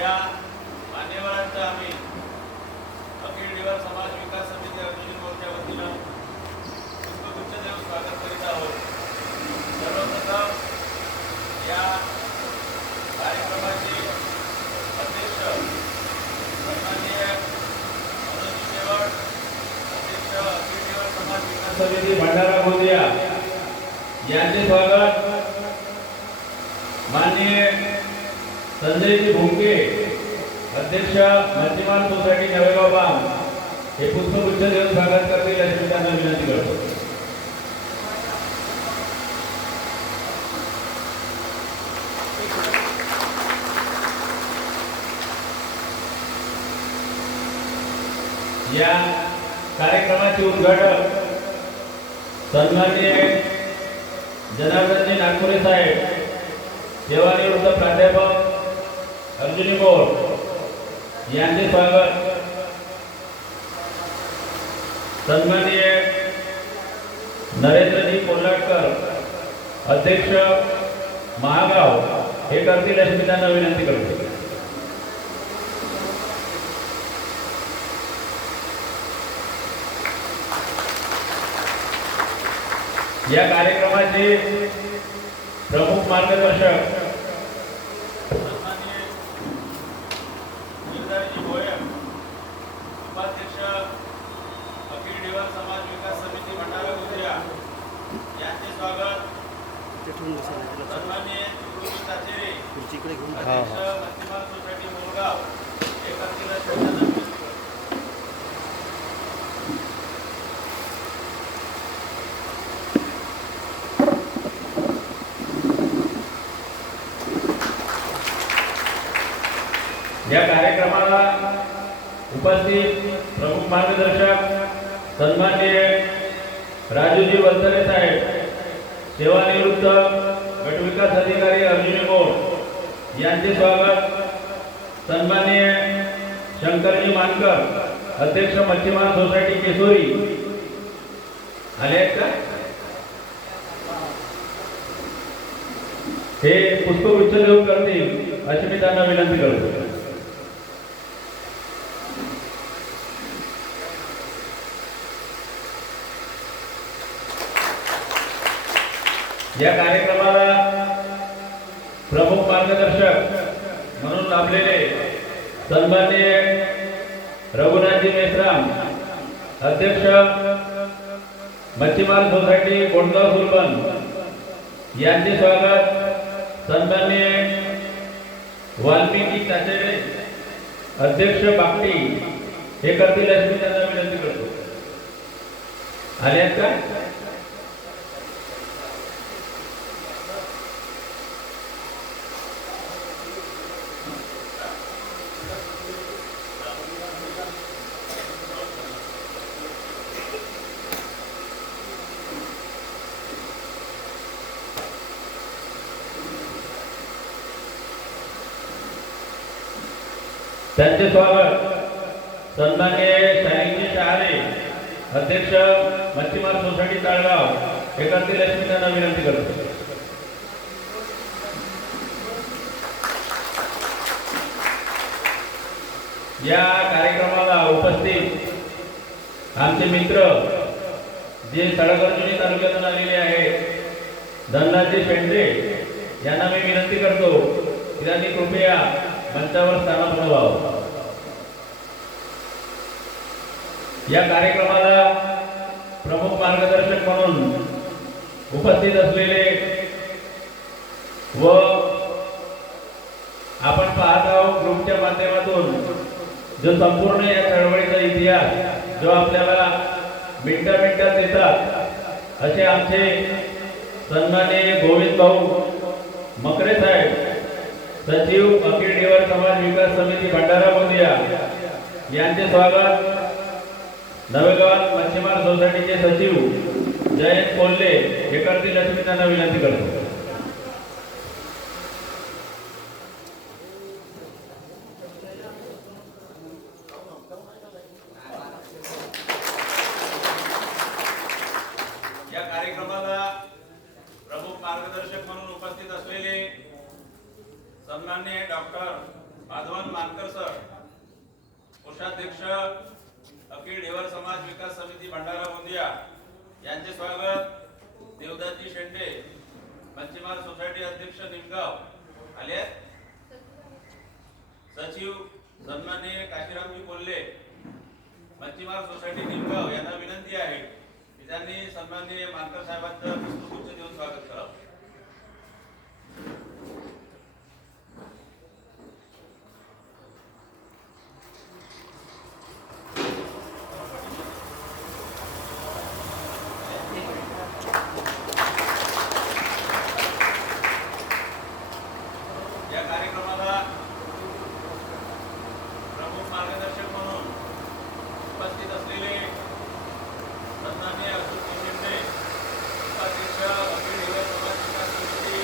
या मान्यवरांचं आम्ही अखिल डिवार समाज विकास समिती अभिषेक मोर्चा वतीनं पुष्पगुच्छ देऊन स्वागत करीत आहोत. सर्वप्रथम या कार्यक्रमाचे अध्यक्ष सन्माननीय मनोज शेवट अध्यक्ष अखिल डिवार समाज विकास समिती भंडारा गोंदिया यांचे स्वागत. संजयजी भोंके अध्यक्ष मध्यमान सोसायटी नवेगाव बाम हे पुष्पगुच्छ देऊन स्वागत करतील अशी मी त्यांना विनंती करतो. या कार्यक्रमाचे उद्घाटक सन्माननीय जनार्दनजी नागपुरे साहेब सेवानिवृत्त प्राध्यापक अर्जुनी मोर यांचे स्वागत सन्माननीय नरेंद्रजी कोल्हाटकर अध्यक्ष महागाव. हे करतील अशी मी त्यांना विनंती करतो. या कार्यक्रमाचे प्रमुख मार्गदर्शक सन्माननीय गिरधारीजी भोये उपाध्यक्ष अखिल दिवार समाज विकास समिती भंडारा गोंदिया यांचे स्वागत तिथून बसा ना. सन्माननीय गुरुजी ताचेरे खुर्ची इकडे घेऊन अध्यक्ष मच्छीमार सोसायटी मोरगाव हे करतील अशी त्यांना विनंती करतो. या कार्यक्रमाला उपस्थित प्रमुख मार्गदर्शक सन्माननीय राजूजी वलसरे साहेब सेवानिवृत्त गटविकास अधिकारी अर्जुन गोड यांचे स्वागत. सन्माननीय शंकरजी मानकर अध्यक्ष मच्छीमार सोसायटी केसोरी. आले आहेत का? हे पुष्पगुच्छ देऊन करतील अशी मी त्यांना विनंती करतो. या कार्यक्रमाला प्रमुख मार्गदर्शक म्हणून लाभलेले सन्मान्य रघुनाथजी मेश्राम अध्यक्ष मच्छीमार सोसायटी कोंडगाव सुरबन यांचे स्वागत सन्मान्य वाल्मिकी चाचेरे अध्यक्ष बापटी हे करतील अशी मी त्यांना विनंती करतो. आले आहेत का? त्यांचे स्वागत. सन्माननीय शालिनी शहारे अध्यक्ष मच्छीमार सोसायटी ताळगाव. एकांती लक्ष्मी त्यांना विनंती करतो. या कार्यक्रमाला उपस्थित आमचे मित्र जे सडकर्जुनी तालुक्यातून आलेले आहेत धनराजी शेंडे यांना मी विनंती करतो. की त्यांनी कृपया मंचावर स्थानापन्न व्हावं या कार्यक्रमाला प्रमुख मार्गदर्शक म्हणून उपस्थित असलेले व आपण पाहत आहोत ग्रुपच्या माध्यमातून जो संपूर्ण या चळवळीचा इतिहास जो आपल्याला मिनटा मिनिटात देतात असे आमचे सन्माननीय गोविंद भाऊ मकरे साहेब सचिव अखिल दिवार समाज विकास समिती भंडारा गोंदिया यांचे स्वागत. नवेगावात मच्छीमार सोसायटीचे सचिव जयंत कोल्हे हे करतील अशी मी त्यांना विनंती करतो. या कार्यक्रमाला प्रमुख मार्गदर्शक म्हणून सन्मान्य डॉक्टर माधवन मानकर सर कोषाध्यक्ष अखिल ढेवर समाज विकास समिती भंडारा गोंदिया यांचे स्वागत देवदासजी शेंडे पंचमार सोसायटी अध्यक्ष निमगाव आले आहेत? सचिव सन्मान्य काशीरामजी कोल्हे मच्छीमार सोसायटी निमगाव यांना विनंती आहे की त्यांनी सन्मान्य मानकर साहेबांचं पुष्पगुच्छ देऊन स्वागत करावं या कार्यक्रमाला प्रमुख मार्गदर्शक म्हणून उपस्थित असलेले सन्माननीय अशोक शिंदे उपाध्यक्ष अखिल हिरवे समाज विकास समिती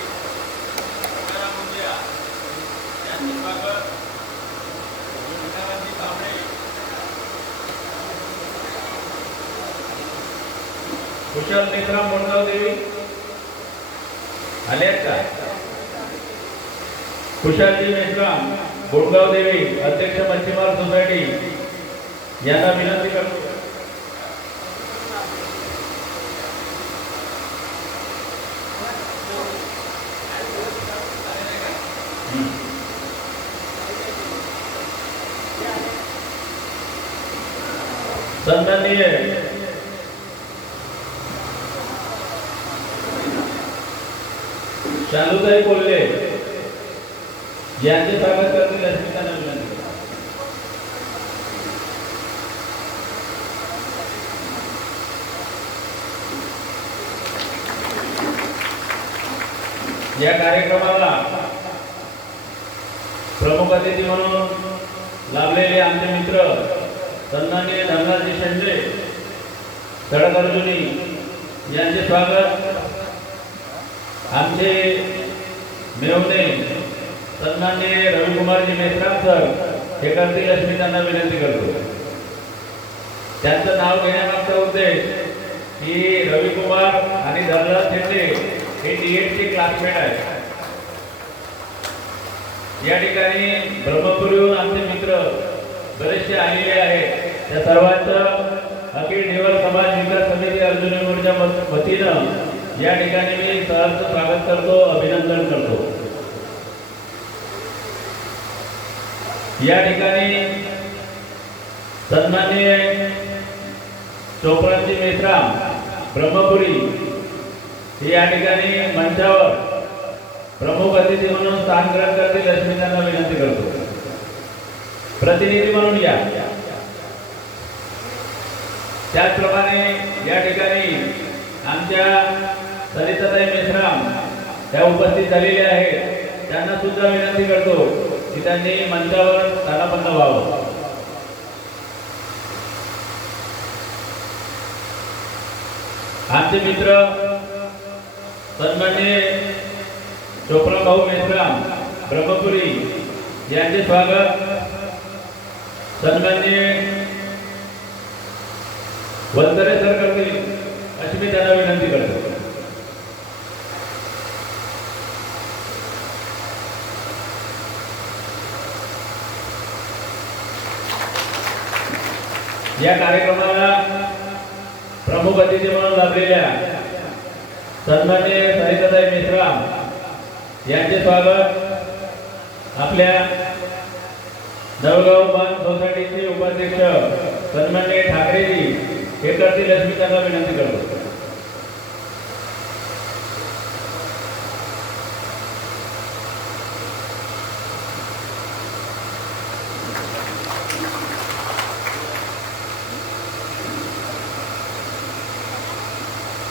भंडारा गोंदिया यांचे स्वागत विनाराजी कांबळे विशाल नेत्राम मोडगाव देवी. आल्या का? खुशालजी मेश्राम बोडगाव देवी अध्यक्ष मच्छीमार सोसायटी यांना विनंती करतो. सन्माननीय चालूताई बोलले. यांचे स्वागत करतील अस्मितांना विनंती या कार्यक्रमाला प्रमुख अतिथी म्हणून लाभलेले आमचे मित्र सन्माननीय धनराजी शेंडे सडक अर्जुनी यांचे स्वागत. आमचे मेवणे सन्माननीय रविकुमारजी मेश्राम सर हे करतील अशी मी त्यांना विनंती करतो. त्यांचं नाव घेण्यामागचा उद्देश की रविकुमार आणि धनराज शेंडे हे डीएडचे क्लासमेट आहेत. या ठिकाणी ब्रह्मपुरीहून आमचे मित्र बरेचसे आलेले आहेत. त्या सर्वांचं अखिल निवड समाज विकास समिती अर्जुन मोर्चा वतीनं या ठिकाणी मी सरांचं स्वागत करतो अभिनंदन करतो. या ठिकाणी सन्माननीय चोपडांची मेश्राम ब्रह्मपुरी हे या ठिकाणी मंचावर प्रमुख अतिथी म्हणून स्थान ग्रहण करतील अशी विनंती करतो. प्रतिनिधी म्हणून या. त्याचप्रमाणे या ठिकाणी आमच्या सरिताताई मेश्राम त्या उपस्थित झालेल्या आहेत. त्यांना सुद्धा विनंती करतो की त्यांनी मंचावर स्थानापन्न व्हावं. आमचे मित्र सन्मान्य चोप्रा भाऊ मेश्राम ब्रह्मपुरी यांचे स्वागत. सन्मान्य वंदरे सर करतील अशी मी त्यांना विनंती करतो या कार्यक्रमाला प्रमुख अतिथी म्हणून लाभलेल्या सन्माननीय सरिताताई मेश्राम यांचे स्वागत. आपल्या जळगाव वन सोसायटीचे उपाध्यक्ष सन्माननीय ठाकरेजी हे करतील अशी मी त्यांना विनंती करतो.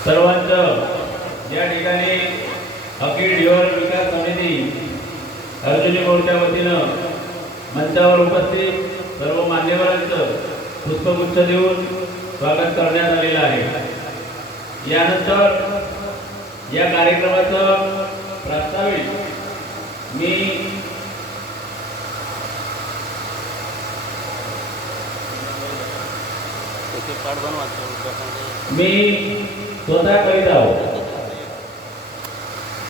सर्वांचं या ठिकाणी अखिल डिव्हर विकास समिती अर्जुनी मोर्चा वतीनं मंचावर उपस्थित सर्व मान्यवरांचं पुष्पगुच्छ देऊन स्वागत करण्यात आलेलं आहे. यानंतर या कार्यक्रमाचं प्रास्ताविक मी मी स्वतः करीत आहोत